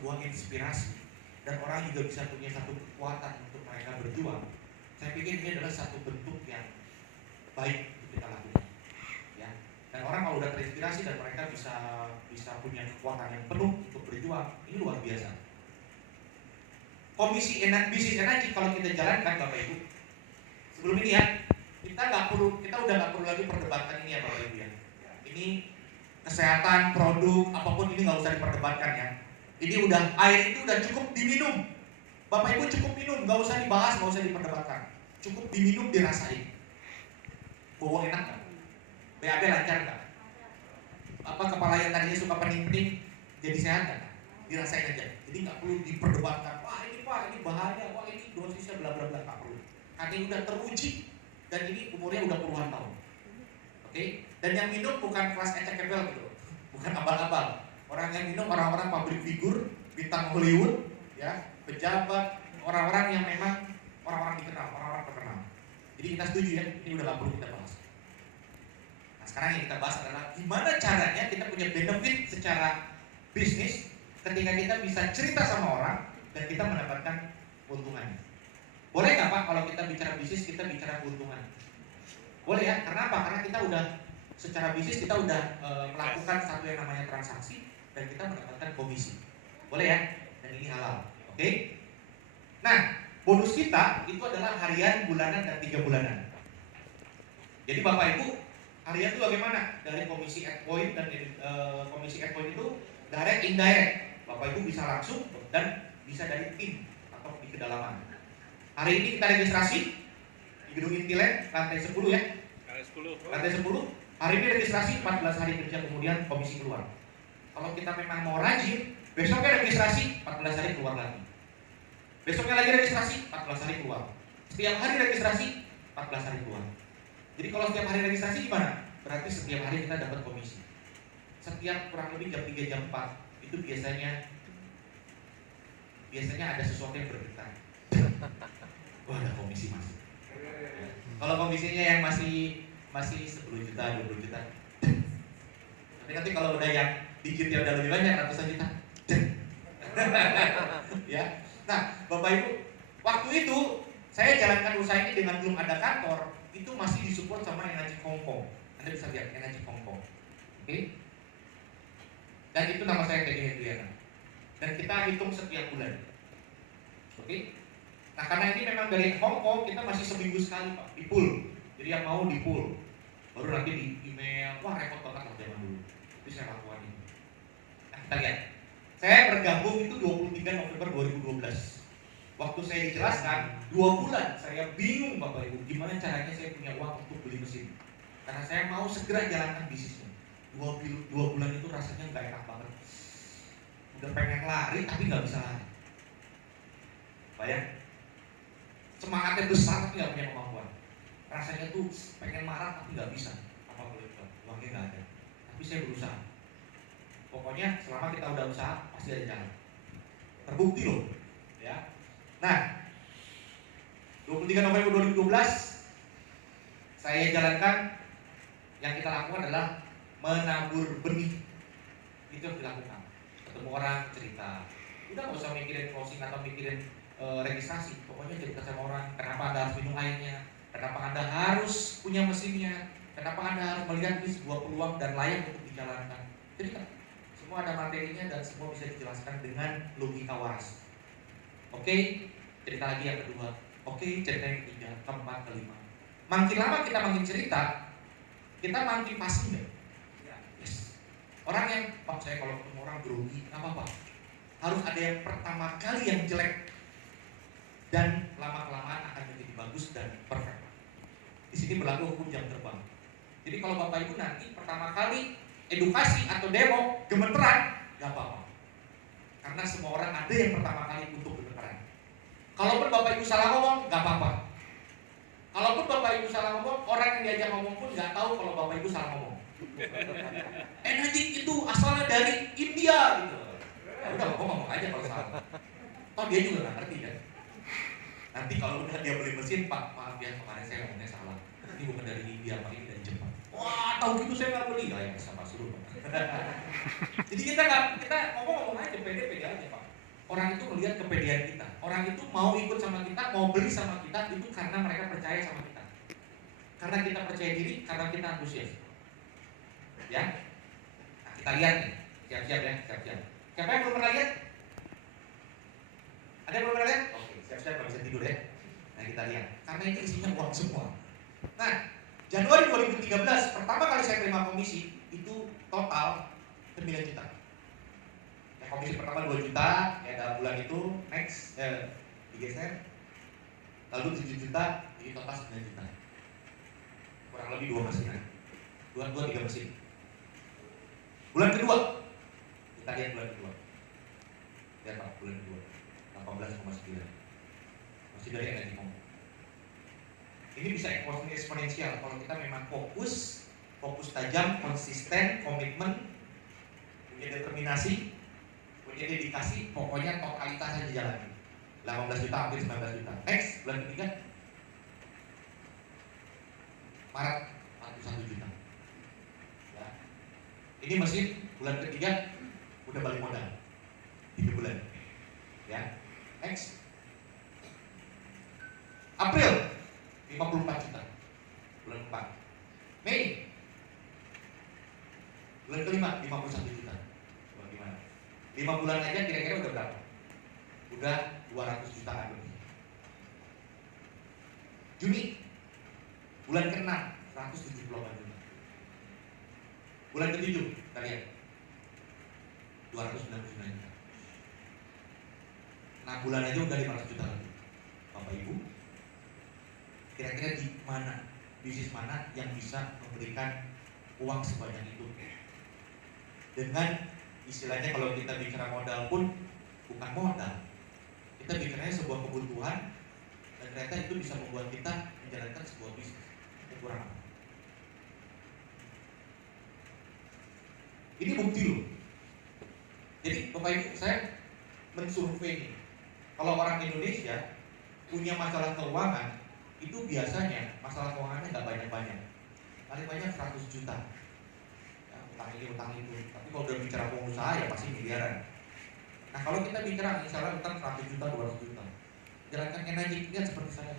sebuah inspirasi dan orang juga bisa punya satu kekuatan untuk mereka berjuang, saya pikir ini adalah satu bentuk yang baik untuk kita lakukan. Ya. Dan orang kalau udah terinspirasi dan mereka bisa punya kekuatan yang penuh untuk berjuang, ini luar biasa. Komisi bisnis energi kalau kita jalankan Bapak Ibu, sebelum ini ya, kita udah nggak perlu lagi perdebatkan ini ya Bapak Ibu ya. Ini kesehatan, produk, apapun ini nggak usah diperdebatkan ya. Ini udah, air itu udah cukup diminum. Bapak Ibu cukup minum, nggak usah dibahas, nggak usah diperdebatkan. Cukup diminum, dirasain. Bau enak nggak? BAB lancar nggak? Apa kepala yang tadinya suka pening-pening jadi sehat nggak? Dirasain aja. Jadi nggak perlu diperdebatkan. Wah ini Pak, ini bahaya. Wah ini dosisnya bla bla bla, nggak perlu. Karena ini udah teruji dan ini umurnya udah puluhan tahun. Oke? Dan yang minum bukan kelas ecek-ecek gitu, bukan abal-abal. Orang yang minum orang-orang public figure, bintang Hollywood, ya, pejabat, orang-orang yang memang orang-orang dikenal, orang-orang terkenal. Jadi kita setuju ya, ini udah gak perlu kita bahas. Nah sekarang yang kita bahas adalah gimana caranya kita punya benefit secara bisnis ketika kita bisa cerita sama orang dan kita mendapatkan keuntungannya. Boleh nggak Pak kalau kita bicara bisnis kita bicara keuntungan? Boleh ya, karena apa? Karena kita udah secara bisnis kita udah melakukan satu yang namanya transaksi dan kita mendapatkan komisi. Boleh ya? Dan ini halal. Oke? Nah, bonus kita itu adalah harian, bulanan, dan 3 bulanan. Jadi Bapak Ibu, harian itu bagaimana? Dari komisi add point dan komisi add point itu direct, indirect. Bapak Ibu bisa langsung dan bisa dari tim atau di kedalaman. Hari ini kita registrasi di Gedung Intiland lantai 10 ya. Lantai 10. Hari ini registrasi 14 hari kerja kemudian komisi keluar. Kalau kita memang mau rajin, besoknya registrasi 14 hari keluar lagi. Besoknya lagi registrasi 14 hari keluar. Setiap hari registrasi 14 hari keluar. Jadi kalau setiap hari registrasi gimana? Berarti setiap hari kita dapat komisi. Setiap kurang lebih jam 3 jam 4 itu biasanya ada sesuatu yang bergetar. Wah ada komisi masuk. Kalau komisinya yang masih 10 juta, 20 juta. Tapi nanti kalau udah yang digitnya udah lebih banyak, ratusan juta. Ya. Nah, Bapak Ibu, waktu itu saya jalankan usaha ini dengan belum ada kantor, itu masih disupport sama Energi Hongkong. Anda bisa lihat Energi Hongkong. Oke? Dan itu nama saya Teddy Hendriana. Dan kita hitung setiap bulan. Oke? Nah, karena ini memang dari Hongkong kita masih seminggu sekali Pak, di pool. Jadi yang mau di pool. Baru nanti di email, wah repot banget lah zaman dulu. Tapi saya lakukan ini. Nah, kita lihat. Saya bergabung itu 23 November 2012. Waktu saya dijelaskan, 2 bulan saya bingung Bapak Ibu, gimana caranya saya punya uang untuk beli mesin. Karena saya mau segera jalankan bisnisnya. 2 bulan itu rasanya nggak enak banget. Udah pengen lari tapi nggak bisa lari. Bayang, semangatnya besar tapi nggak punya kemampuan. Rasanya tuh pengen marah tapi nggak bisa. Apa boleh buat? Uangnya nggak ada. Tapi saya berusaha. Pokoknya selama kita udah usaha pasti ada jalan. Terbukti loh, ya. Nah, 23 November 2012 saya jalankan. Yang kita lakukan adalah menabur benih. Itu yang dilakukan. Ketemu orang cerita. Udah nggak usah mikirin closing atau mikirin registrasi. Pokoknya cerita sama orang. Kenapa Anda harus minum airnya? Kenapa Anda harus punya mesinnya? Kenapa Anda harus melihat ini sebuah peluang dan layak untuk dijalankan? Cerita. Semua ada materinya dan semua bisa dijelaskan dengan logika waras. Oke, cerita lagi yang kedua. Oke, cerita yang ketiga, keempat, kelima. Makin lama kita makin cerita, kita makin pasti deh. Yes. Orang yang, Pak saya kalau ketemu orang grogi, nggak apa-apa. Harus ada yang pertama kali yang jelek dan lama-kelamaan akan menjadi bagus dan perfect. Di sini berlaku hukum jam terbang. Jadi kalau Bapak Ibu nanti pertama kali edukasi atau demo gemeteran, gak apa-apa. Karena semua orang ada yang pertama kali untuk gemeteran. Kalaupun Bapak Ibu salah ngomong, gak apa-apa. Kalaupun Bapak Ibu salah ngomong, orang yang diajak ngomong pun gak tahu kalau Bapak Ibu salah ngomong. Energi itu asalnya dari India gitu. Ya udah ngomong aja kalau salah. Toh dia juga gak ngerti kan. Nanti kalau udah dia beli mesin, Pak maaf ya kemarin saya ngomongnya salah. Ini bukan dari India, Pak, ini dari Jepang. Wah tahu gitu saya gak beli. Ya bisa suruh. Jadi kita ngomong aja, pede aja Pak. Orang itu melihat kepedean kita. Orang itu mau ikut sama kita, mau beli sama kita itu karena mereka percaya sama kita. Karena kita percaya diri, karena kita antusias. Ya, nah, kita lihat nih, siap-siap ya, siap-siap. Siapa yang belum pernah lihat? Ada yang belum pernah lihat? Oke, siap-siap, gak bisa tidur ya. Nah kita lihat, karena ini isinya uang semua. Nah, Januari 2013 pertama kali saya terima komisi itu total 9 juta. Ya, komisi pertama 2 juta, ya dalam bulan itu next digeser, lalu 7 juta, jadi total 9 juta. Kurang lebih 2 mesin, 2-3 mesin. Bulan kedua, kita lihat bulan kedua. Lihat Pak, bulan kedua 18,9, masih dari energi ngomong. Ini bisa eksponensial kalau kita memang fokus tajam, konsisten, komitmen, punya determinasi, punya dedikasi, pokoknya totalitas aja jalan. 18 juta hampir 19 juta. Next, bulan ketiga Maret 41 juta. Ya. Ini mesin bulan ketiga udah balik modal 3 bulan. Ya. Next, April 54 juta bulan 4. Mei bulan kelima 51 juta. Bagaimana? 5 bulan aja kira-kira udah berapa? Udah 200 jutaan lebih. Juni bulan ke-6 178 juta. Bulan ke-7 kita lihat 299 juta. 6 bulan aja udah 500 juta lebih. Bapak Ibu, kira-kira di mana, bisnis mana yang bisa memberikan uang sebanyak itu? Dengan istilahnya kalau kita bicara modal pun bukan modal, kita bicaranya sebuah kebutuhan, dan ternyata itu bisa membuat kita menjalankan sebuah bisnis. Kurang. Ini bukti loh. Jadi Bapak Ibu, saya mensurvei ini. Kalau orang Indonesia punya masalah keuangan, itu biasanya masalah keuangannya nggak banyak-banyak, paling banyak 100 juta. Ya, utang ini, utang itu. Tapi kalau udah bicara pengusaha ya pasti miliaran. Nah kalau kita bicara misalnya utang 100 juta, 200 juta, jalankan energi kan seperti saya.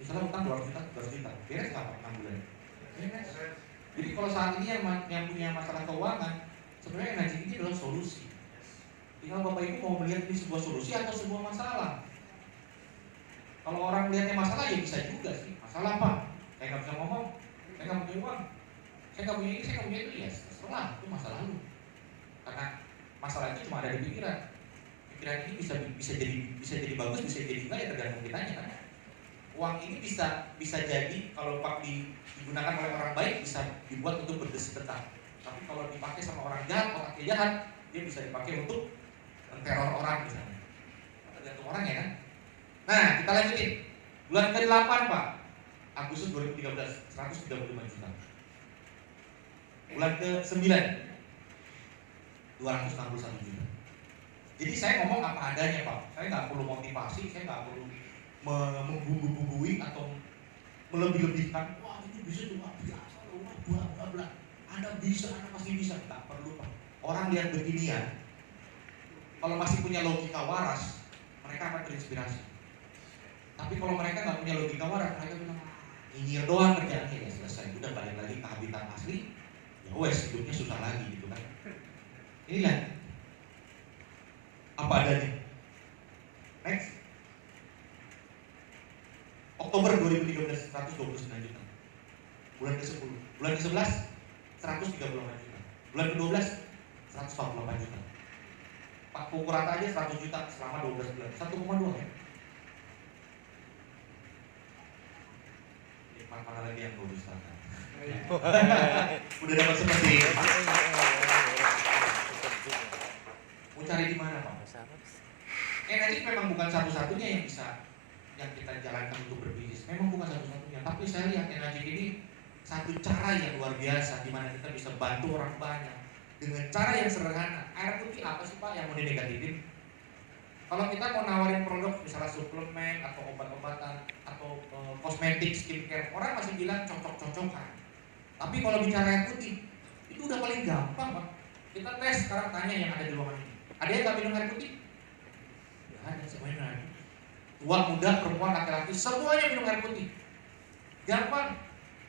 Misalnya utang 200 juta, 200 juta, beres nggak Pak 6 bulan? Beres. Jadi kalau saat ini yang punya masalah keuangan, sebenarnya energi ini adalah solusi. Tinggal Bapak Ibu mau melihat ini sebuah solusi atau sebuah masalah. Kalau orang melihatnya masalah ya bisa juga sih. Masalah apa? Saya nggak bisa ngomong, saya nggak punya uang, saya nggak punya ini, saya nggak punya itu, ya terserah, itu masalah lu. Karena masalah itu cuma ada di pikiran. Pikiran ini bisa jadi bagus, bisa jadi enggak ya tergantung kitanya kan. Uang ini bisa jadi kalau digunakan oleh orang baik bisa dibuat untuk bersedekah. Tapi kalau dipakai sama orang jahat, orangnya jahat, dia bisa dipakai untuk teror orang misalnya. Tergantung orang ya kan. Nah, kita lanjutin. Bulan ke-8 Pak, Agustus 2013, 135 juta. Bulan ke-9, 261 juta. Jadi saya ngomong apa adanya Pak. Saya nggak perlu motivasi, saya nggak perlu membumbu-bumbui atau melebih-lebihkan. Wah itu bisa tuh Pak, biasa loh, bla bla. Anda bisa, Anda pasti bisa. Tak perlu Pak. Orang lihat beginian, kalau masih punya logika waras, mereka akan terinspirasi. Tapi kalau mereka nggak punya logika waras, mereka bilang nyinyir doang kerjaannya, ya selesai, udah balik lagi ke habitat asli, ya wes hidupnya susah lagi gitu kan. Inilah apa adanya. Next, Oktober 2013 129 juta. Bulan ke-10, bulan ke-11 138 juta. Bulan ke-12 148 juta. Pak pukul rata aja 100 juta selama 12 bulan, 1,2 ya. Mana lagi yang mau diserahkan? Udah dapat seperti ini. Mau cari di mana Pak? Energi memang bukan satu-satunya yang kita jalankan untuk berbisnis. Memang bukan satu-satunya. Tapi saya lihat energi ini satu cara yang luar biasa, di mana kita bisa bantu orang banyak dengan cara yang sederhana. Air putih apa sih Pak yang mau dinegatifin? Kalau kita mau nawarin produk misalnya suplemen atau obat-obatan atau kosmetik, skincare, orang masih bilang cocok-cocokan. Tapi kalau bicara air putih, itu udah paling gampang Pak. Kita tes sekarang, tanya yang ada di ruangan ini. Ada yang nggak minum air putih? Nggak ada, semuanya minum air putih. Tua, muda, perempuan, laki-laki, semuanya minum air putih. Gampang.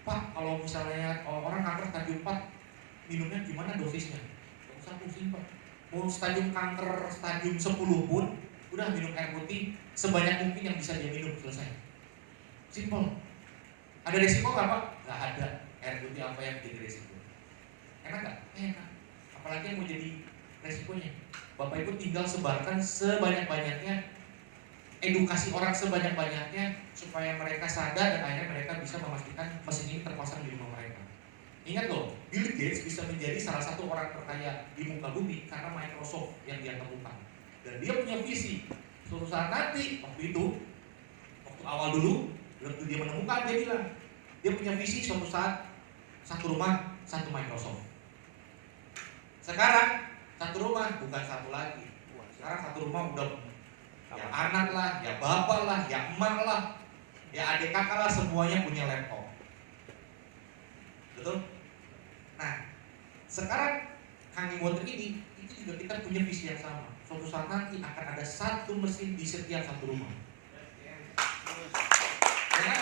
Pak, kalau misalnya orang kanker stadium 4, minumnya gimana dosisnya? Gak usah pusing Pak. Mau stadium kanker stadium 10 pun, udah minum air putih sebanyak mungkin yang bisa dia minum, selesai. Simple. Ada resiko nggak Pak? Nggak ada. Air putih apa yang jadi resiko? Enak nggak? Enak. Apalagi yang mau jadi resikonya. Bapak Ibu tinggal sebarkan sebanyak-banyaknya, edukasi orang sebanyak-banyaknya supaya mereka sadar dan akhirnya mereka bisa memastikan mesin ini terpasang di rumah mereka. Ingat loh, Bill Gates bisa menjadi salah satu orang terkaya di muka bumi karena Microsoft yang dia temukan. Dan dia punya visi. Suatu saat nanti, waktu awal dulu, waktu dia menemukan, dia bilang, dia punya visi suatu saat satu rumah, satu Microsoft. Sekarang satu rumah bukan satu lagi. Sekarang satu rumah udah ya anak lah, ya bapak lah, ya emak lah, ya adik kakak lah, semuanya punya laptop. Betul? Nah, sekarang hanging water ini itu juga kita punya visi yang sama. Suatu saat nanti akan ada satu mesin di setiap satu rumah. Ya,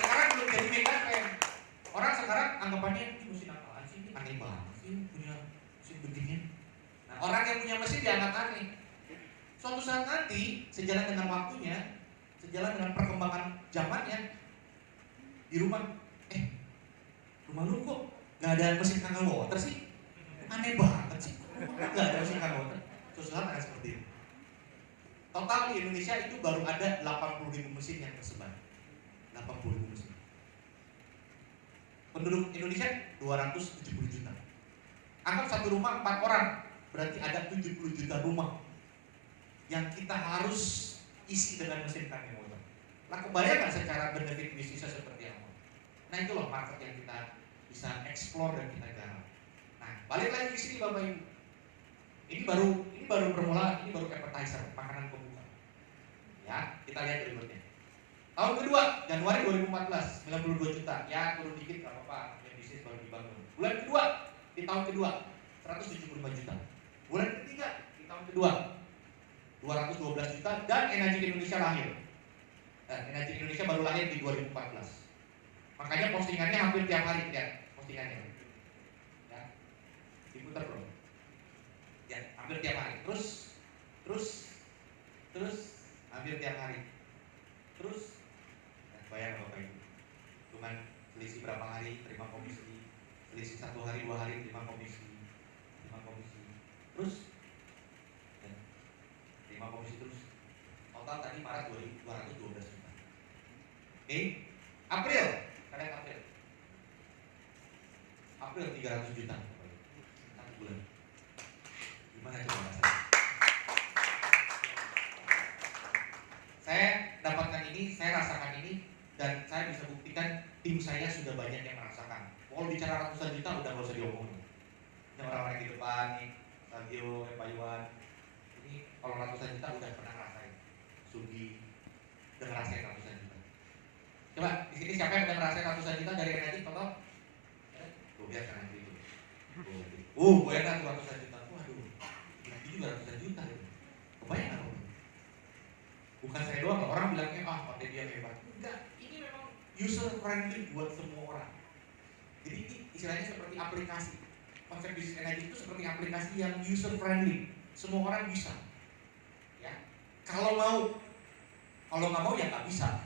sekarang belum jadi megatrend. Orang sekarang anggapannya ini mesin apaan sih? Ini aneh banget sih punya mesin begini. Nah, orang yang punya mesin dianggap aneh. Suatu saat nanti, sejalan dengan waktunya, sejalan dengan perkembangan zamannya, di rumah, rumah lu kok gak ada mesin kangen water sih? Aneh banget sih, gak ada mesin kangen water. Suatu saat akan seperti itu. Total di Indonesia itu baru ada 80.000 mesin yang tersebar. 80.000 mesin. Penduduk Indonesia 270 juta. Anggap satu rumah 4 orang, berarti ada 70 juta rumah yang kita harus isi dengan mesin kangen water. Nah, kebayangkan secara benefit bisnisnya seperti apa? Nah, itu loh market yang kita bisa explore dan kita garap. Nah, balik lagi ke sini Bapak Ibu. Ini baru permulaan, ini baru appetizer, makanan pembuka. Ya, kita lihat berikutnya. Tahun kedua, Januari 2014, 92 juta. Ya, turun dikit nggak apa-apa, yang bisnis baru dibangun. Bulan kedua, di tahun kedua, 175 juta. Bulan ketiga, di tahun kedua, 212 juta, dan Energi Indonesia lahir. Energi Indonesia baru lahir di 2014. Makanya postingannya hampir tiap hari, lihat postingannya. Ya, diputar bro. Ya, hampir tiap hari. Terus hampir tiap hari. Terus, bayar Bapak Ibu. Cuman selisih berapa hari terima komisi, selisih 1 hari 2 hari terima komisi. Terus, terima komisi terus. Total tadi Maret 212 juta. Oke, April, kalian April 300 juta. 1 bulan. Gimana coba rasanya? Saya dapatkan ini, saya rasakan ini, dan saya bisa buktikan tim saya sudah banyak yang merasakan. Kalau bicara ratusan juta udah gak usah diomongin. Ini orang-orang di depan nih, Savio, Pak Iwan. Ini kalau ratusan juta udah pernah ngerasain. Sugi udah ngerasain ratusan juta. Coba di sini siapa yang udah ngerasain ratusan juta dari energi total? Tuh lihat kan itu. Gue enak ratusan juta. Waduh, ini juga ratusan juta itu. Kebayang nggak? Bukan saya doang, orang bilangnya pakai dia hebat. Enggak, ini memang user friendly buat semua orang. Jadi ini istilahnya seperti aplikasi. Konsep bisnis energi itu seperti aplikasi yang user friendly. Semua orang bisa. Ya, kalau nggak mau ya nggak bisa.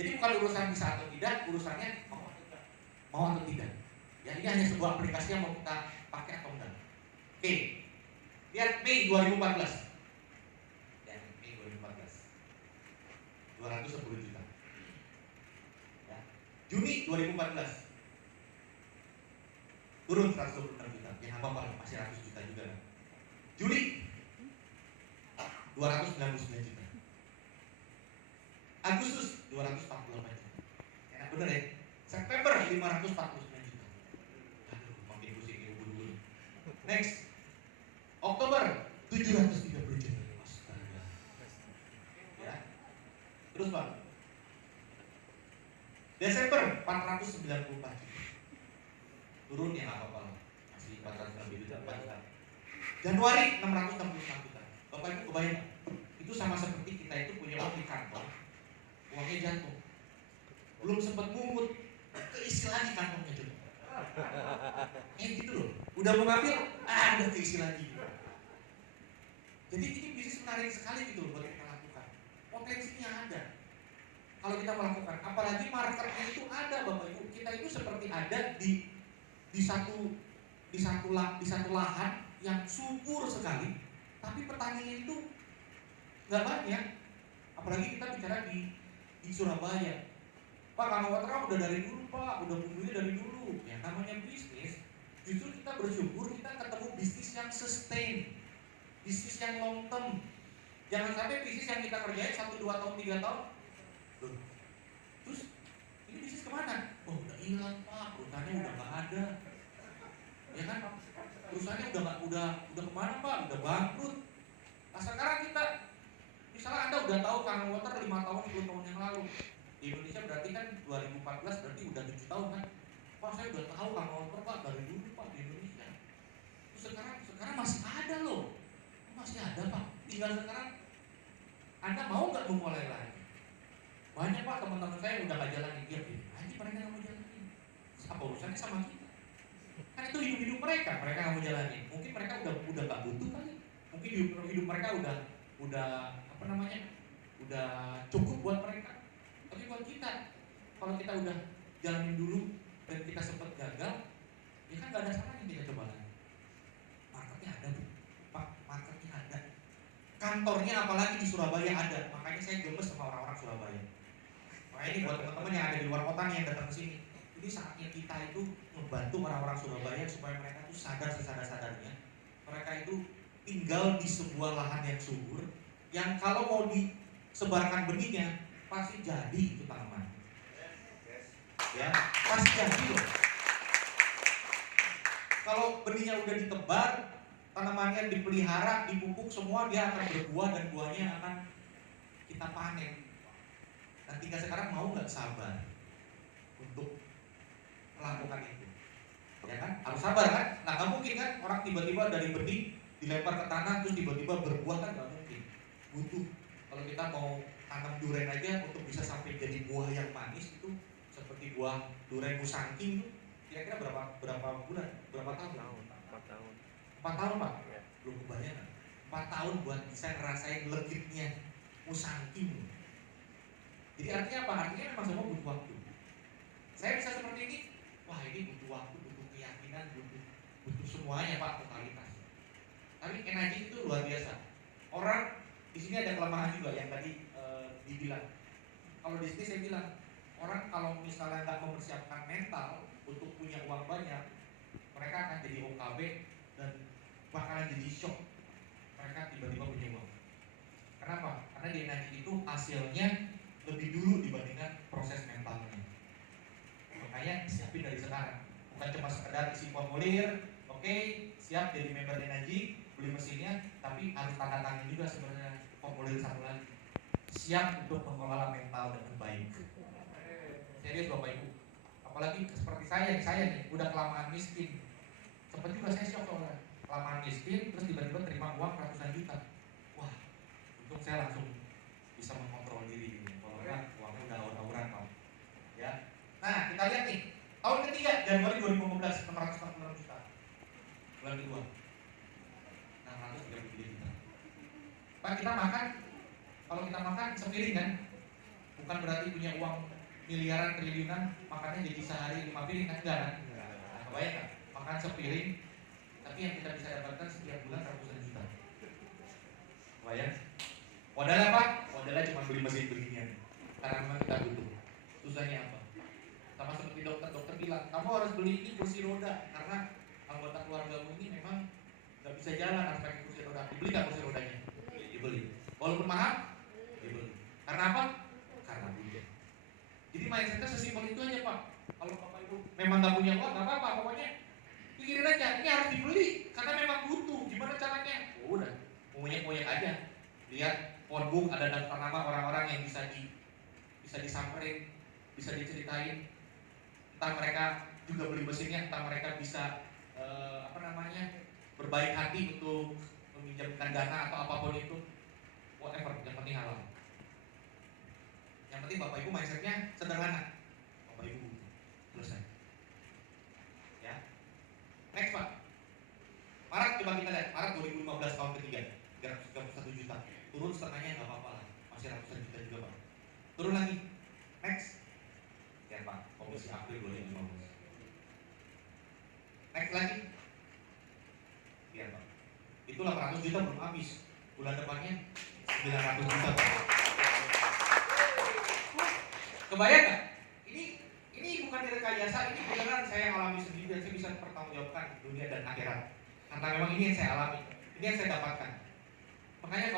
Jadi bukan urusan bisa atau tidak, urusannya mau atau tidak. Ya, ini hanya sebuah aplikasi yang mau kita pakai atau enggak. Oke, lihat Mei 2014. 210 juta. Ya. Juni 2014 turun 126 juta. Ya apa-apa, masih 100 juta juga. Juli 299 juta. Agustus 248 juta. Enak bener ya. September 549 juta. Aduh, makin pusing ini buru-buru. Next, Oktober 730 juta. Terus Pak, Desember 494 juta. Turun ya nggak apa-apa, masih 400 lebih. Januari 666 juta. Bapak Ibu kebayang nggak? Itu sama seperti kita itu punya uang di kantor, uangnya jatuh, belum sempat mungut, keisi lagi kantongnya juga. Gitu loh. Udah mau ngambil, ada keisi lagi. Jadi ini bisnis menarik sekali gitu loh buat kita lakukan. Potensinya ada. Kalau kita melakukan, apalagi marketnya itu ada, Bapak Ibu. Kita itu seperti ada di satu lahan yang subur sekali, tapi petaninya itu nggak banyak. Apalagi kita bicara di Surabaya. Pak, kalau water udah dari dulu Pak, udah bumbunya dari dulu. Ya namanya bisnis, justru kita bersyukur kita ketemu bisnis yang sustain, bisnis yang long term. Jangan sampai bisnis yang kita kerjain 1, 2 tahun, 3 tahun, loh, terus ini bisnis kemana? Oh udah hilang Pak, perusahaannya udah nggak ada, ya kan? Perusahaannya udah kemana Pak? Udah bangkrut. Nah sekarang kita, misalnya Anda udah tahu Kangen Water 5 tahun, 10 tahun yang lalu. Di Indonesia berarti kan 2014 berarti udah 7 tahun kan. Pak saya udah tahu Kangen Water Pak dari dulu Pak di Indonesia. Terus sekarang masih ada loh. Masih ada Pak. Tinggal sekarang Anda mau nggak memulai lagi? Banyak Pak teman-teman saya udah nggak jalanin. Ya aja mereka nggak mau jalanin. Apa urusannya sama kita? Kan itu hidup mereka nggak mau jalanin. Mungkin mereka udah nggak butuh kali. Mungkin hidup mereka udah apa namanya? Udah cukup buat mereka. Tapi buat kita, kalau kita udah jalanin dulu dan kita sempat gagal, ya kan nggak ada salahnya kita coba lagi. Marketnya ada Bu, Pak, marketnya ada. Kantornya apalagi di Surabaya ada, makanya saya gemes sama orang-orang Surabaya. Makanya ini buat teman-teman yang ada di luar kota nih yang datang ke sini, ini saatnya kita itu membantu orang-orang Surabaya supaya mereka itu sadar sesadar-sadarnya. Mereka itu tinggal di sebuah lahan yang subur, yang kalau mau disebarkan benihnya pasti jadi itu tanaman. Ya, pasti jadi loh. Kalau benihnya udah ditebar, tanamannya dipelihara, dipupuk semua, dia akan berbuah dan buahnya akan kita panen. Dan tinggal sekarang mau nggak sabar untuk melakukan itu, ya kan? Harus sabar kan? Nah nggak mungkin kan orang tiba-tiba dari benih dilempar ke tanah terus tiba-tiba berbuah kan nggak mungkin. Butuh. Kalau kita mau tanam durian aja untuk bisa sampai jadi buah yang manis itu seperti buah durian musangking itu kira-kira berapa bulan? Berapa tahun? 4 tahun. 4 tahun Pak? Ya. Belum kebayang kan? 4 tahun buat bisa ngerasain legitnya musangking. Jadi artinya apa? Artinya memang semua butuh waktu. Saya bisa seperti ini, wah ini butuh waktu, butuh keyakinan, butuh semuanya Pak, totalitas. Tapi energi itu luar biasa. Orang di sini ada kelemahan juga yang tadi dibilang. Kalau di sini saya bilang, orang kalau misalnya nggak mempersiapkan mental untuk punya uang banyak, mereka akan jadi OKB dan bakalan jadi shock. Mereka tiba-tiba punya uang. Kenapa? Karena di energi itu hasilnya lebih dulu dibandingkan proses mentalnya. Makanya siapin dari sekarang. Bukan cuma sekedar isi formulir, oke, siap jadi member energi, beli mesinnya, tapi harus tanda tangan juga sebenarnya formulir satu lagi. Siap untuk mengelola mental dengan baik. Serius Bapak Ibu. Apalagi seperti saya nih, udah kelamaan miskin. Sempat juga saya shock soalnya. Kelamaan miskin, terus tiba-tiba terima uang ratusan juta. Wah, untung saya langsung bisa mengontrol diri. Kalau enggak, uangnya udah aur-auran Pak. Ya. Nah, kita lihat nih. Tahun ketiga, Januari 2015, 646 juta. Bulan kedua, 633 juta. Pak, kita makan, kalau kita makan sepiring kan? Bukan berarti punya uang miliaran, triliunan, makannya jadi sehari 5 piring kan? Enggak kan? Nah, kebayang kan? Makan sepiring, tapi yang kita bisa dapatkan setiap bulan ratusan juta. Kebayang? Modalnya apa? Modalnya cuma beli mesin beginian. Karena memang kita butuh. Susahnya apa? Sama seperti dokter bilang, kamu harus beli ini kursi roda karena anggota keluargamu ini memang nggak bisa jalan harus pakai kursi roda. Dibeli nggak kursi rodanya? Dibeli. Walaupun mahal, dibeli. Karena apa? Karena butuh. Jadi mindsetnya sesimpel itu aja Pak. Kalau Bapak Ibu memang nggak punya uang, nggak apa-apa. Pokoknya pikirin aja, ini harus dibeli karena memang butuh. Gimana caranya? Oh, udah, punya aja. Lihat phonebook ada daftar nama orang-orang yang bisa disamperin, bisa diceritain. Entah mereka juga beli mesinnya, entah mereka bisa berbaik hati untuk meminjamkan dana atau apapun itu, whatever, yang penting halal. Yang penting Bapak Ibu mindsetnya sederhana, Bapak Ibu selesai. Ya, next Pak. Maret coba kita lihat, Maret 2015 tahun ketiga, 331 juta, turun setengahnya nggak apa-apa lah, masih ratusan juta juga Pak. Turun lagi, next. Ya Pak, Komisi April 2015. Next lagi. Ya Pak. Itu 800 juta belum habis. Bulan depannya 900 juta Pak. Kebayang nggak? Ini bukan direkayasa, ini beneran saya alami sendiri dan saya bisa pertanggungjawabkan dunia dan akhirat. Karena memang ini yang saya alami, ini yang saya dapatkan. Makanya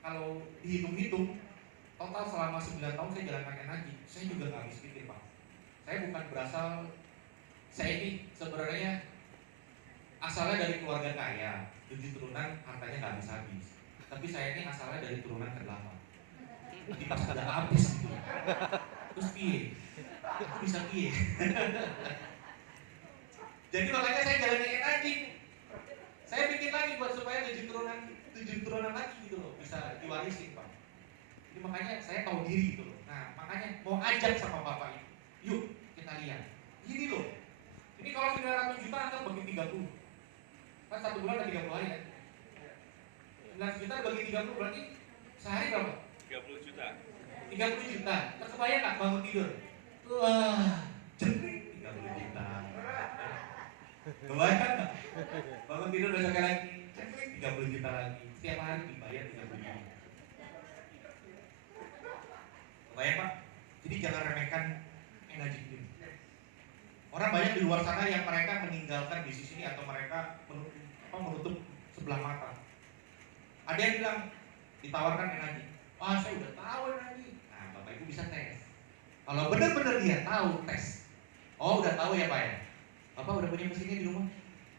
kalau dihitung-hitung total selama 9 tahun saya jalankan energi, saya juga nggak habis pikir Pak. Saya bukan berasal, saya ini sebenarnya asalnya dari keluarga kaya, 7 turunan hartanya nggak habis-habis. Tapi saya ini asalnya dari turunan ke-8. Jadi pas udah habis gitu. Terus piye? Aku bisa piye? Jadi makanya saya jalani energi. Saya bikin lagi buat supaya 7 turunan lagi gitu loh, bisa diwarisin Pak. Jadi makanya saya tahu diri gitu loh. Nah makanya mau ajak sama Bapak itu, yuk kita lihat. Gini loh, ini kalau 900 juta anggap bagi 30, kan 1 bulan ada 30 hari kan? 900 juta bagi 30 berarti sehari berapa? 30 juta. 30 juta. Terkebayang nggak bangun tidur? Wah, jepit 30 juta. Kebayang nggak? Bangun tidur besoknya lagi, jepit 30 juta lagi. Setiap hari dibayar 30 juta. Kebayang Pak? Jadi jangan remehkan energi ini. Orang banyak di luar sana yang mereka meninggalkan bisnis ini atau mereka menutup sebelah mata. Ada yang bilang ditawarkan energi. Wah saya udah tahu energi. Nah Bapak Ibu bisa tes. Kalau benar-benar dia tahu tes. Oh udah tahu ya Pak ya. Bapak udah punya mesinnya di rumah?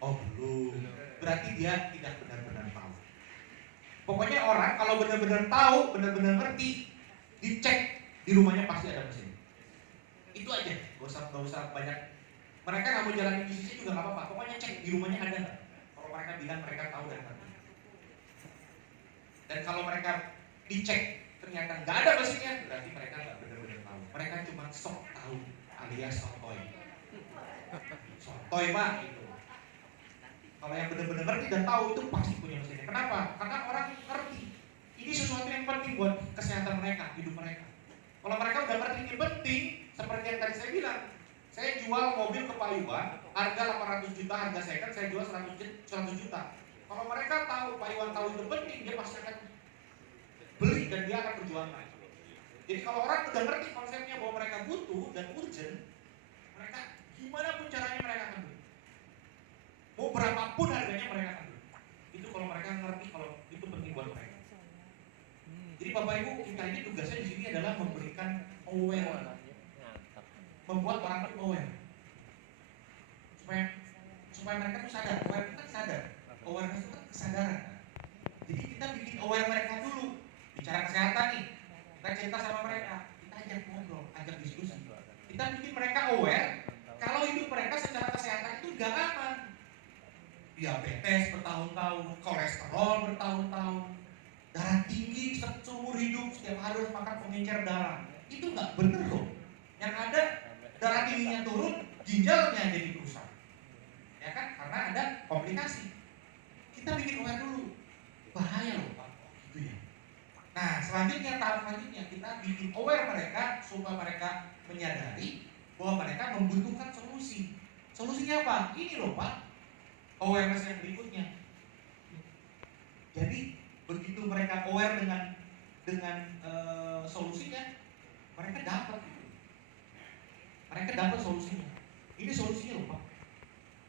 Oh belum. Berarti dia tidak benar-benar tahu. Pokoknya orang kalau benar-benar tahu, benar-benar ngerti, dicek di rumahnya pasti ada mesin. Itu aja. Gak usah banyak. Mereka nggak mau jalanin bisnisnya juga nggak apa-apa. Pokoknya cek di rumahnya ada nggak. Kalau mereka bilang mereka tahu dan ngerti. Dan kalau mereka dicek ternyata nggak ada mesinnya, berarti mereka nggak benar-benar tahu. Mereka cuma sok tahu alias sotoy. Sotoy Pak gitu. Kalau yang benar-benar ngerti dan tahu itu pasti punya mesinnya. Kenapa? Karena orang ngerti. Ini sesuatu yang penting buat kesehatan mereka, hidup mereka. Kalau mereka udah ngerti ini penting, seperti yang tadi saya bilang, saya jual mobil ke Pak Iwan, harga 800 juta, harga second, saya jual 100 juta. Kalau mereka tahu, Pak Iwan tahu itu penting, dia pasti akan beli dan dia akan perjuangkan. Jadi kalau orang udah ngerti konsepnya bahwa mereka butuh dan urgent, mereka gimana pun caranya mereka akan beli. Mau berapapun harganya mereka akan beli. Itu kalau mereka ngerti kalau itu penting buat mereka. Jadi Bapak Ibu, kita ini tugasnya di sini adalah memberikan aware, membuat orang itu aware, supaya mereka tuh sadar. Aware itu kan sadar, awareness itu kan kesadaran. Jadi kita bikin aware mereka dulu, bicara kesehatan nih, kita cerita sama mereka, kita ajak ngobrol, ajak diskusi, kita bikin mereka aware kalau hidup mereka secara kesehatan itu gak aman. Diabetes bertahun-tahun, kolesterol bertahun-tahun, darah tinggi seumur hidup, setiap hari harus makan pengencer darah. Itu nggak bener loh. Yang ada darah tingginya turun, ginjalnya jadi rusak. Ya kan? Karena ada komplikasi. Kita bikin aware dulu. Bahaya loh Pak. Gitu ya. Nah selanjutnya, tahap selanjutnya kita bikin aware mereka supaya mereka menyadari bahwa mereka membutuhkan solusi. Solusinya apa? Ini loh Pak. Awareness yang berikutnya. Jadi begitu mereka aware dengan solusinya, mereka dapat gitu. Mereka dapat solusinya. Ini solusinya loh Pak.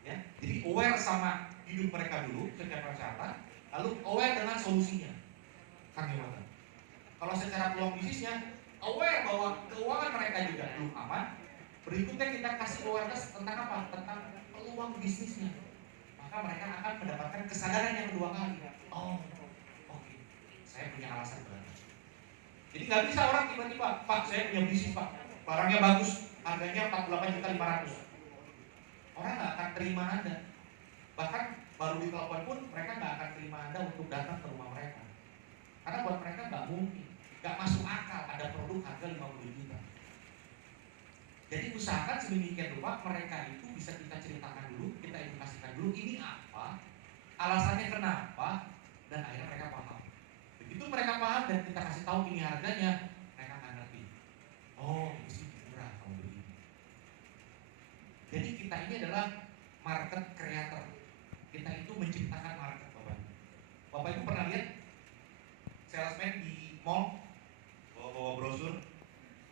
Ya, jadi aware sama hidup mereka dulu secara kesehatan, lalu aware dengan solusinya. Kan gimana? Kalau secara peluang bisnisnya, aware bahwa keuangan mereka juga belum aman. Berikutnya kita kasih awareness tentang apa? Tentang peluang bisnisnya. Maka mereka akan mendapatkan kesadaran yang kedua kali. Oh, oke, saya punya alasan banget. Jadi nggak bisa orang tiba-tiba, Pak saya punya bisnis Pak, barangnya bagus, harganya 48.500.000. Orang nggak akan terima Anda. Bahkan baru ditelepon pun mereka nggak akan terima Anda untuk datang ke rumah mereka. Karena buat mereka nggak mungkin, nggak masuk akal ada produk harga 50 juta. Jadi usahakan sedemikian rupa mereka itu bisa kita ceritakan dulu, kita edukasikan dulu ini apa, alasannya kenapa, dan akhirnya mereka paham. Begitu mereka paham dan kita kasih tahu ini harganya, mereka akan ngerti. Oh, ini sih murah kalau begini. Jadi kita ini adalah market creator. Kita itu menciptakan market, Bapak. Bapak Ibu pernah lihat salesman di mall bawa brosur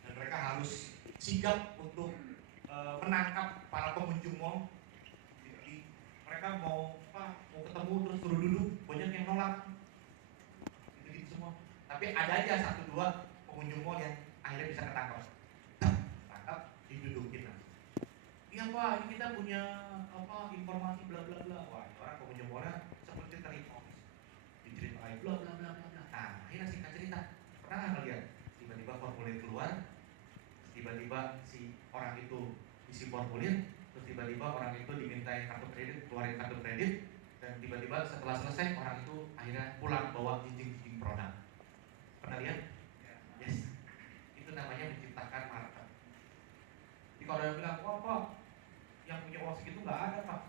dan mereka harus sigap untuk menangkap para pengunjung mall. Jadi mereka mau ketemu terus suruh duduk, banyak yang nolak. Gitu semua. Tapi ada aja satu dua pengunjung mall yang akhirnya bisa ketangkap. Tangkap, didudukin. Iya Pak, ini kita punya informasi bla bla bla. Wah, orang pengunjung mallnya seperti terimpos. Diceritain bla bla bla bla. Nah, akhirnya singkat cerita, pernah nggak ngeliat tiba-tiba formulir keluar, tiba-tiba si orang itu isi formulir, terus tiba-tiba orang itu dimintai kartu kredit, keluarin kartu kredit, dan tiba-tiba setelah selesai orang itu akhirnya pulang bawa jinjing produk. Pernah lihat? Yes. Itu namanya menciptakan market. Jadi kalau ada bilang, wah Pak, yang punya uang segitu nggak ada Pak.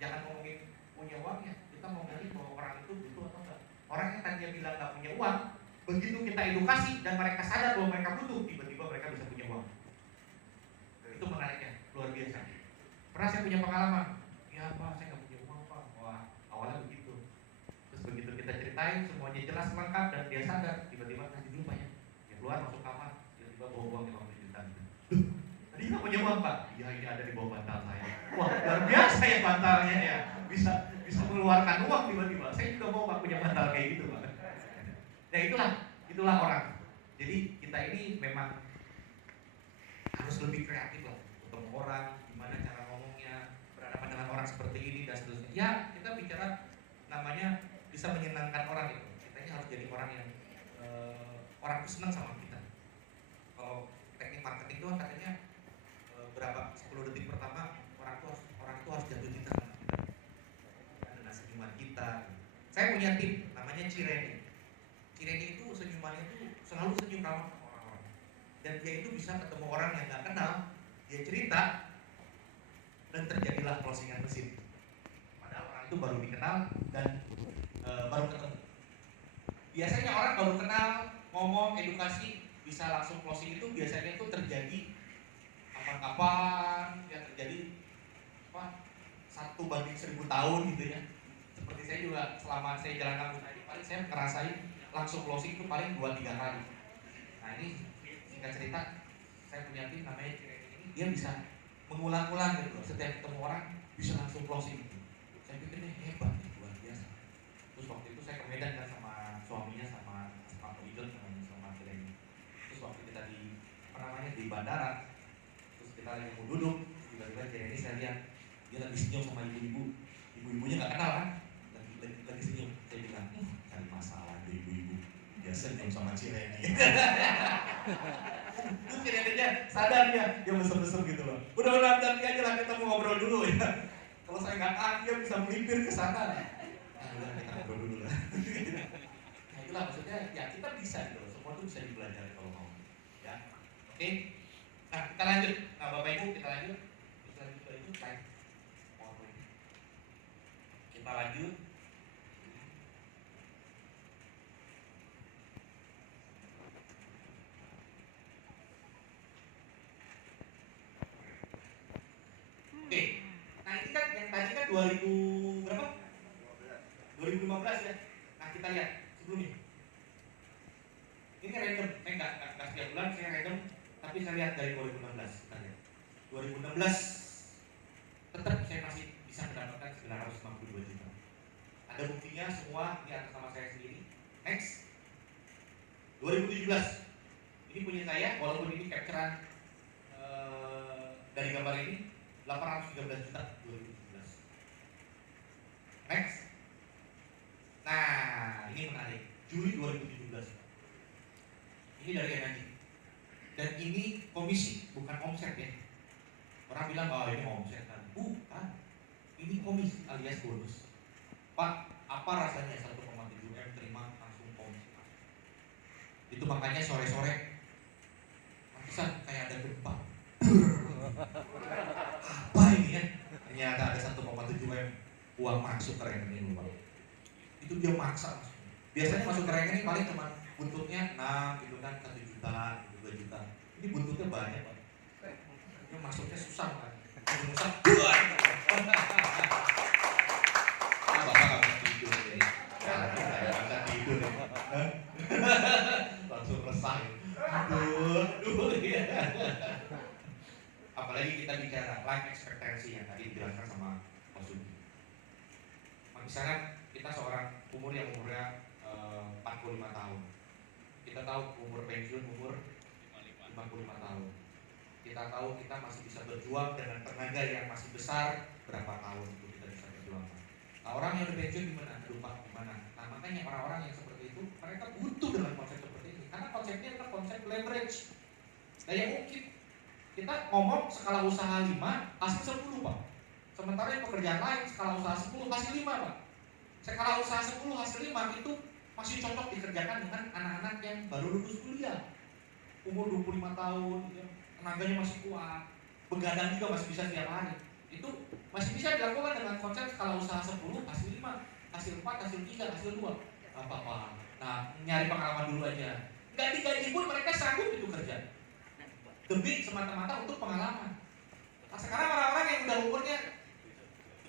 Jangan ngomongin punya uangnya, kita ngomongin bahwa orang itu butuh atau enggak. Orang yang tadinya bilang nggak punya uang, begitu kita edukasi dan mereka sadar bahwa mereka butuh, tiba-tiba mereka bisa punya uang. Itu menariknya, luar biasa. Pernah saya punya pengalaman, ya Pak, saya nggak punya uang Pak. Wah, awalnya begitu. Terus begitu kita ceritain, semuanya jelas lengkap dan dia sadar, tiba-tiba kasih dulu Pak ya. Dia keluar masuk kamar, tiba-tiba bawa uang 50 juta. Tadi nggak punya uang Pak? Ya ini ada di bawah bantal saya. Wah, luar biasa ya bantalnya ya. Bisa mengeluarkan uang tiba-tiba. Saya juga mau Pak punya bantal kayak gitu Pak. Ya itulah orang. Jadi kita ini memang harus lebih kreatif lah, ketemu orang, gimana cara ngomongnya, berhadapan dengan orang seperti ini dan seterusnya. Ya kita bicara namanya bisa menyenangkan orang itu. Kita ini harus jadi orang yang orang itu senang sama kita. Kalau teknik marketing itu kan katanya berapa 10 detik pertama orang itu harus jatuh cinta sama kita. Dengan senyuman kita. Saya punya tim namanya Cireni. Cireni itu senyumannya itu selalu senyum ramah sama orang-orang. Dan dia itu bisa ketemu orang yang nggak kenal, dia cerita dan terjadilah closingan mesin. Padahal orang itu baru dikenal dan baru ketemu. Biasanya orang baru kenal, ngomong, edukasi bisa langsung closing itu biasanya itu terjadi kapan-kapan, ya terjadi 1/1000 tahun gitu ya. Seperti saya juga selama saya jalankan usaha ini paling saya ngerasain langsung closing itu paling 2-3 kali. Nah ini singkat cerita, saya punya tim namanya Cireni ini, dia bisa mengulang-ulang gitu, setiap ketemu orang bisa langsung closing gitu. Saya pikir ini hebat nih, luar biasa. Terus waktu itu saya ke Medan kan sama suaminya, sama Pak Idol sama Cireni. Terus waktu kita di bandara, terus kita lagi mau duduk, tiba-tiba Cireni saya lihat dia lagi senyum sama ibu-ibunya nggak kenal kan, lagi senyum. Saya bilang, cari masalah deh ibu-ibu, dia senyum sama Cireni. Terus Cireni sadar dia mesem-mesem gitu loh. Udah nanti aja lah kita mau ngobrol dulu ya. Kalau saya nggak tahan dia bisa melipir ke sana. Nah, udah kita ngobrol dulu lah. Nah itulah maksudnya ya kita bisa gitu loh. Semua itu bisa dipelajari kalau mau. Ya, oke. Nah kita lanjut. Nah Bapak Ibu kita lanjut. Selanjutnya itu time. Kita lanjut. Oke. Nah ini kan yang tadi kan 2000 berapa? 2015 ya. Nah kita lihat sebelumnya. Ini random, enggak setiap bulan saya random, tapi saya lihat dari 2016. Kita lihat. 2016 tetap saya masih bisa mendapatkan 952 juta. Ada buktinya semua di atas nama saya sendiri. Next. 2017. Ini punya saya, walaupun ini capturean dari gambar ini 813 juta 2017. Next. Nah, ini menarik. Juli 2017. Ini dari energi. Dan ini komisi, bukan omset ya. Orang bilang, oh ini omset kan. Bukan. Ini komisi alias bonus. makanya sore-sore pantesan kayak ada gempa. Apa ini ya? Ternyata ada 1,7 M uang masuk ke rekening lu, Pak. Itu dia maksa masuk. Biasanya masuk ke rekening paling cuma buntutnya 6 gitu kan, 1 juta, 2 juta. Ini buntutnya banyak, Pak. Ini masuknya susah kan. Susah. Bapak nggak bisa tidur ini. Nggak bisa tidur ya. Langsung resah. Aduh, ya. Apalagi kita bicara life expectancy yang tadi dijelaskan sama Mas Sugi. Misalnya kita seorang yang umurnya 45 tahun. Kita tahu umur pensiun umur 55 tahun. Kita tahu kita masih bisa berjuang dengan tenaga yang masih besar berapa tahun itu kita bisa berjuang. Nah, orang yang udah pensiun gimana? Lupa gimana? Nah, makanya orang-orang yang seperti itu mereka butuh dengan konsep seperti ini karena konsepnya adalah konsep leverage. Daya ungkit. Kita ngomong skala usaha 5 hasil 10, Pak. Sementara yang pekerjaan lain skala usaha 10 hasil 5, Pak. Skala usaha 10 hasil 5 itu masih cocok dikerjakan dengan anak-anak yang baru lulus kuliah. Umur 25 tahun, tenaganya masih kuat, begadang juga masih bisa setiap hari. Itu masih bisa dilakukan dengan konsep skala usaha 10 hasil 5, hasil 4, hasil 3, hasil 2. Apa-apa. Nah, nyari pengalaman dulu aja. Nggak digaji pun mereka sanggup itu kerja. Demi semata-mata untuk pengalaman. Nah, sekarang orang-orang yang udah umurnya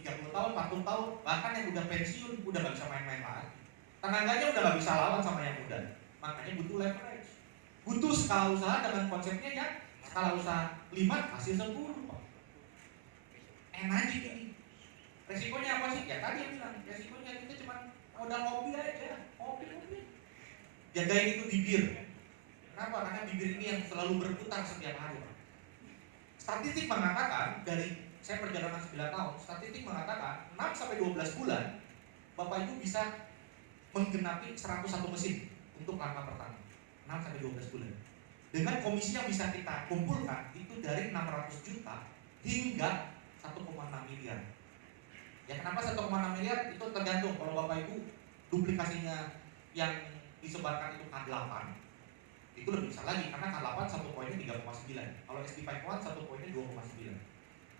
30 tahun, 40 tahun, bahkan yang udah pensiun, udah gak bisa main-main lagi. Tenaganya udah gak bisa lawan sama yang muda. Makanya butuh leverage. Butuh skala usaha dengan konsepnya yang skala usaha 5 hasil 10, Pak. Enak ini. Resikonya apa sih? Ya tadi yang bilang, resikonya kita cuma modal ngopi aja. Ngopi. Jagain itu bibir. Kenapa? Karena bibir ini yang selalu berputar setiap hari, Pak. Statistik mengatakan dari saya perjalanan 9 tahun, statistik mengatakan 6-12 bulan Bapak Ibu bisa menggenapi 101 mesin untuk langkah pertama. 6-12 bulan. Dengan komisi yang bisa kita kumpulkan itu dari 600 juta hingga 1,6 miliar. Ya kenapa 1,6 miliar? Itu tergantung kalau Bapak Ibu duplikasinya yang disebarkan itu K8 itu lebih besar lagi karena K8 1 poinnya 3,9. Kalau SP5 1 poinnya 2,9.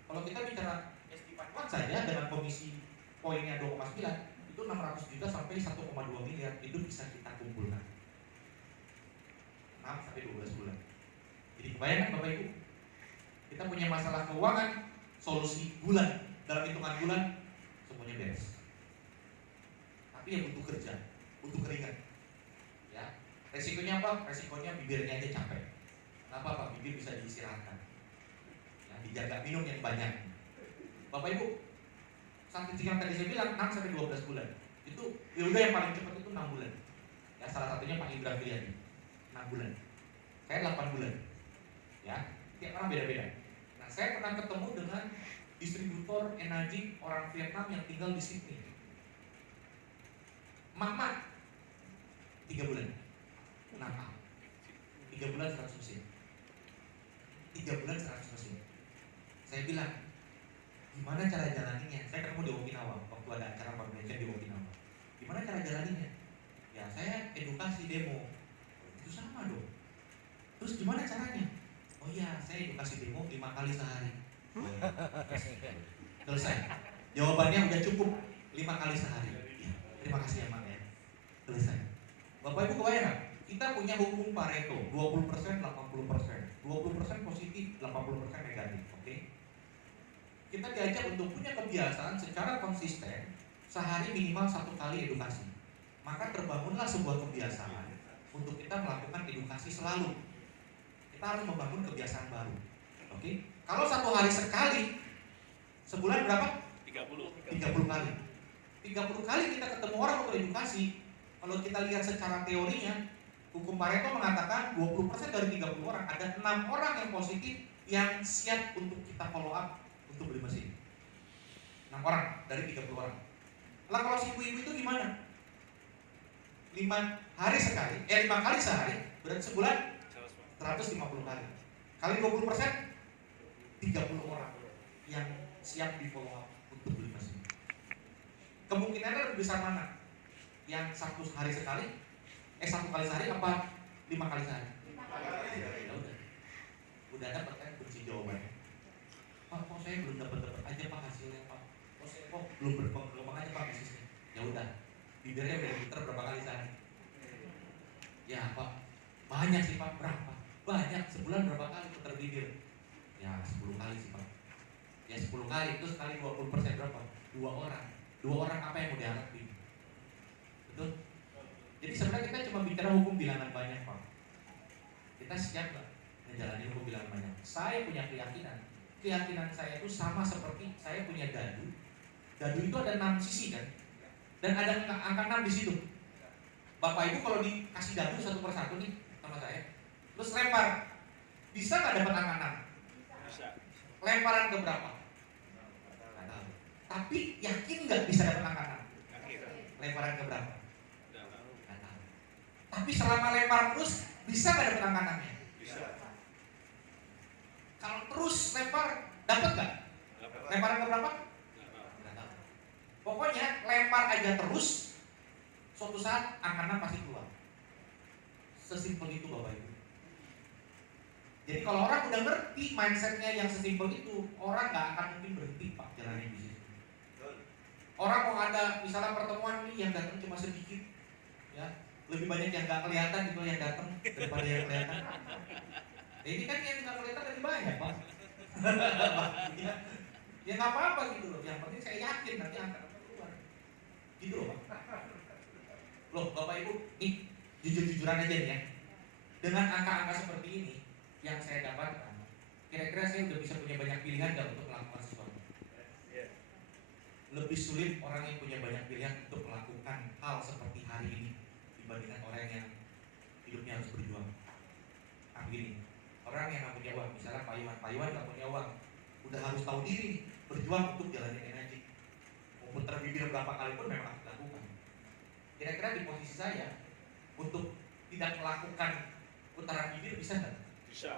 Kalau kita bicara SP5 saja dengan komisi poinnya 2,9 itu 600 juta sampai 1,2 miliar itu bisa kita kumpulkan 6-12 bulan. Jadi kebayangkan Bapak Ibu, kita punya masalah keuangan, solusi bulan, dalam hitungan bulan semuanya beres. Tapi ya butuh kerja, butuh keringat. Ya, resikonya apa? Resikonya bibirnya aja capek. Kenapa Pak? Bibir bisa diistirahatkan. Ya, dijaga minum yang banyak. Bapak Ibu, statistik yang tadi saya bilang 6-12 bulan. Itu ya udah yang paling cepat itu 6 bulan. Ya, salah satunya Pak Indra Filiadi 6 bulan. Saya 8 bulan. Ya, tiap orang beda-beda. Nah, saya pernah ketemu dengan distributor energi orang Vietnam yang tinggal di Sydney. Mak 3 bulan. 6 3 bulan 100 mesin. 3 bulan 100 mesin. Saya bilang, gimana cara jalaninya? Saya ketemu di Okinawa waktu ada acara convention di Okinawa. Gimana cara jalaninya? Ya saya edukasi demo. Itu sama dong. Terus gimana caranya? Oh iya, saya edukasi demo 5 kali sehari. Oh, ya. Selesai. Jawabannya udah cukup 5 kali sehari. Ya, terima kasih ya Mak ya. Selesai. Bapak Ibu kebayang gak? Kita punya hukum Pareto 20%, 80%. 20% positif, 80% negatif. Oke? Kita diajak untuk punya kebiasaan secara konsisten sehari minimal 1 kali edukasi. Maka terbangunlah sebuah kebiasaan untuk kita melakukan edukasi selalu. Kita harus membangun kebiasaan baru. Oke? Kalau 1 hari sekali, sebulan berapa? 30 kali. 30 kali kita ketemu orang untuk edukasi. Kalau kita lihat secara teorinya, hukum Pareto mengatakan 20% dari 30 orang ada 6 orang yang positif yang siap untuk kita follow up untuk beli mesin. 6 orang dari 30 orang. Lah kalau si ibu-ibu itu gimana? 5 kali sehari berarti sebulan 150 kali. Kali 20% 30 orang yang siap di follow up untuk beli mesin. Kemungkinannya lebih besar mana? Yang 1 kali sehari apa 5 kali sehari. Ya udah dapat kan kunci jawabannya. Pak, kok saya belum dapat aja Pak hasilnya Pak. Kok belum berkembang aja Pak bisnisnya. Ya udah, bibirnya udah diputar berapa kali sehari? Ya Pak, banyak sih Pak. Berapa? Banyak, sebulan berapa kali putar bibir? Ya 10 kali sih Pak. Ya 10 kali, terus kali 20% berapa? 2 orang. 2 orang apa yang mau diharapin? Betul? Jadi sebenarnya kita cuma bicara hukum bilangan banyak Pak. Kita siap nggak menjalani hukum bilangan banyak? Saya punya keyakinan saya itu sama seperti saya punya dadu. Dadu itu ada 6 sisi kan? Dan ada angka 6 di situ. Bapak Ibu kalau dikasih dadu satu persatu nih sama saya, terus lempar, bisa nggak dapat angka 6? Bisa. Lemparan ke berapa? Nggak tahu. Tapi yakin nggak bisa dapat angka 6? Yakin. Lemparan ke berapa? Nggak tahu. Tapi selama lempar terus, bisa nggak dapat angka 6-nya? Bisa. Kalau terus lempar, dapat nggak? Lemparan ke berapa? Nggak tahu. Pokoknya lempar aja terus, suatu saat angka 6 pasti keluar. Sesimpel itu Bapak Ibu. Jadi kalau orang udah ngerti mindsetnya yang sesimpel itu, orang nggak akan mungkin berhenti Pak jalanin bisnis. Orang mau ada misalnya pertemuan nih yang datang cuma sedikit, ya lebih banyak yang nggak kelihatan itu yang datang daripada yang kelihatan. Ini kan yang nggak kelihatan lebih banyak Pak. Ya nggak apa-apa gitu loh. Yang penting saya yakin nanti angka keluar. Gitu loh Pak. Loh Bapak Ibu, nih jujur-jujuran aja nih ya. Dengan angka-angka seperti ini yang saya dapatkan, kira-kira saya udah bisa punya banyak pilihan gak untuk melakukan sesuatu? Lebih sulit orang yang punya banyak pilihan untuk melakukan hal seperti hari ini dibandingkan orang yang hidupnya harus berjuang. Gini, orang yang gak punya uang, misalnya Pak Iwan gak punya uang, udah harus tahu diri berjuang untuk jalanin energi. Mau putar bibir berapa kali pun memang harus dilakukan. Kira-kira di posisi saya untuk tidak melakukan putaran bibir bisa nggak? Bisa.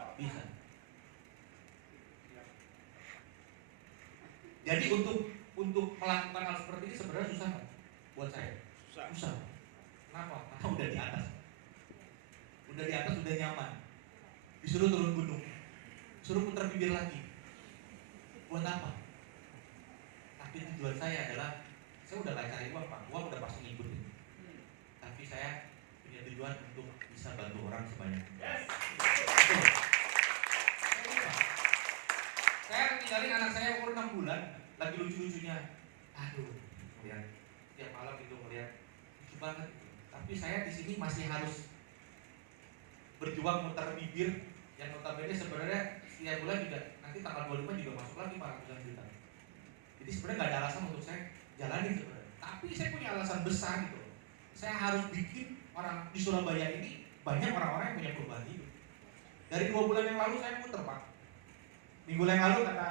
Jadi untuk melakukan hal seperti ini sebenarnya susah nggak buat saya? Susah. Kenapa? Karena udah di atas, udah nyaman. Disuruh turun gunung, disuruh putar bibir lagi. Buat apa? Tapi tujuan saya adalah saya udah gak cari uang Pak, uang udah pasti ngikutin. Tapi saya punya tujuan untuk bisa bantu orang sebanyak. Saya tinggalin anak saya umur 6 bulan, lagi lucu-lucunya. Aduh, melihat tiap malam itu melihat lucu banget. Tapi saya di sini masih harus berjuang muter bibir yang notabene sebenarnya setiap bulan juga nanti tanggal 25 juga masuk lagi 400 juta. Jadi sebenarnya nggak ada alasan untuk saya jalanin sebenarnya. Tapi saya punya alasan besar gitu. Saya harus bikin orang di Surabaya ini banyak orang-orang yang punya perubahan hidup. Dari 2 bulan yang lalu saya muter Pak. Minggu yang lalu kata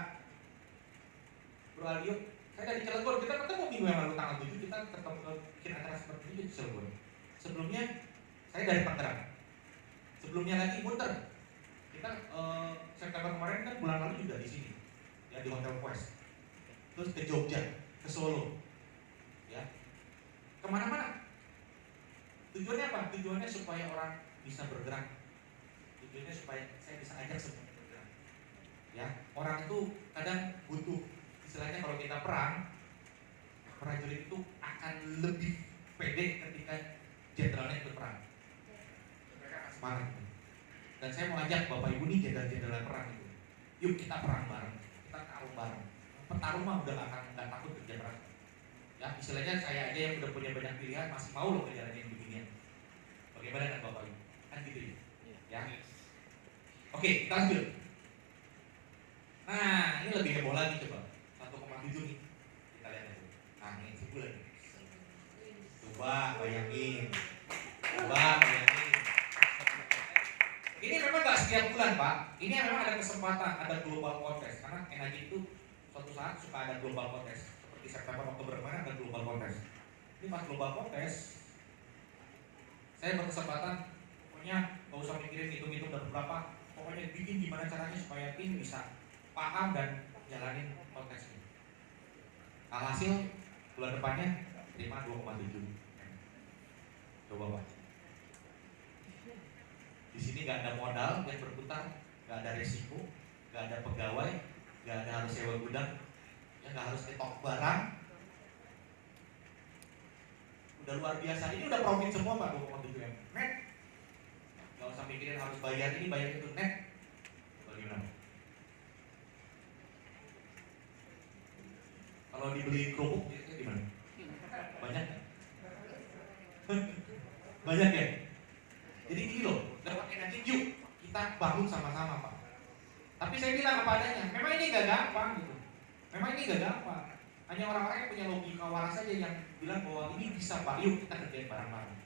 Bro Alio, saya dari Cilegon, kita ketemu minggu yang lalu tanggal 7 kita ketemu bikin acara seperti itu di Cilegon. Sebelumnya saya dari Tangerang. Sebelumnya lagi muter. Kita September kemarin kan bulan lalu juga di sini, ya di Hotel Quest. Terus ke Jogja, ke Solo, ya kemana-mana. Tujuannya apa? Tujuannya supaya orang bisa bergerak. Tujuannya supaya saya bisa ajak semua bergerak. Ya, orang itu kadang butuh, istilahnya kalau kita perang, prajurit itu akan lebih pede ketika jenderalnya ikut perang. Mereka akan semangat. Dan saya mau ajak Bapak Ibu nih jenderal-jenderal perang itu. Yuk kita perang bareng, kita taruh bareng. Petarung mah udah nggak takut kerja keras. Ya, istilahnya saya aja yang udah punya banyak pilihan masih mau loh ngejalanin beginian. Bagaimana dengan Bapak Ibu? Kan gitu ya. Oke, kita lanjut. Nah, ini lebih heboh lagi coba. 1,7 nih. Kita lihat dulu. Nah, ini sebulan. Coba bayangin. Ini memang nggak setiap bulan Pak. Ini memang ada kesempatan, ada global contest. Karena energi itu suatu saat suka ada global contest. Seperti September, Oktober kemarin ada global contest. Ini pas global contest, saya berkesempatan, pokoknya nggak usah mikirin hitung-hitung dan berapa, pokoknya bikin gimana caranya supaya tim bisa paham dan jalanin kontes ini. Alhasil bulan depannya terima 2,7. Coba Pak. nggak ada modal yang berputar, nggak ada resiko, nggak ada pegawai, nggak ada harus sewa gudang, ya nggak harus stok barang. Udah luar biasa. Ini udah profit semua Pak waktu itu ya. Net. Nggak usah mikirin harus bayar ini bayar itu, net. Bagaimana? Kalau dibeli kerupuk itu gimana? Banyak nggak? Banyak ya? Jadi gini loh, dapat energi, yuk kita bangun sama-sama Pak. Tapi saya bilang apa adanya, memang ini gak gampang gitu. Memang ini gak gampang. Hanya orang-orang yang punya logika waras saja yang bilang bahwa ini bisa Pak, yuk kita kerjain bareng-bareng.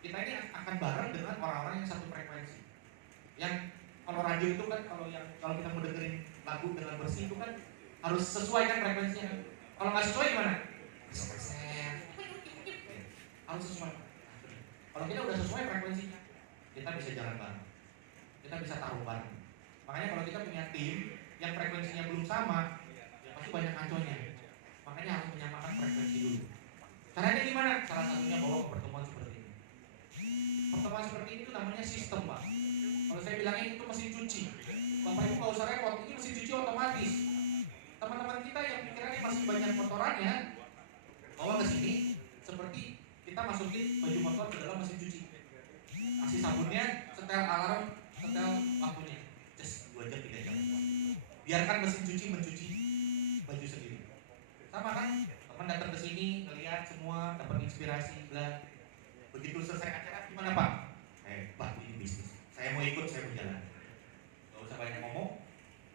Kita ini akan bareng dengan orang-orang yang satu frekuensi. Yang kalau radio itu kan kalau kita mau dengerin lagu dengan bersih itu kan harus sesuai kan frekuensinya. Kalau nggak sesuai gimana? Harus sesuai. Kalau kita udah sesuai frekuensinya, kita bisa jalan bareng, kita bisa taruh bareng. Makanya kalau kita punya tim yang frekuensinya belum sama, ya pasti banyak anconya. Makanya harus menyamakan frekuensi dulu. Caranya gimana? Salah satunya bawa ke pertemuan seperti ini. Pertemuan seperti ini itu namanya sistem Pak. Kalau saya bilangnya itu mesin cuci. Bapak Ibu nggak usah repot, ini mesin cuci otomatis. Teman-teman kita yang pikirannya masih banyak kotorannya, bawa ke sini seperti kita masukin baju kotor ke dalam mesin cuci. Kasih sabunnya, setel alarm, setel waktunya. Just 2 jam 3 jam. Biarkan mesin cuci mencuci baju sendiri. Sama kan? Teman datang ke sini ngelihat semua, dapat inspirasi.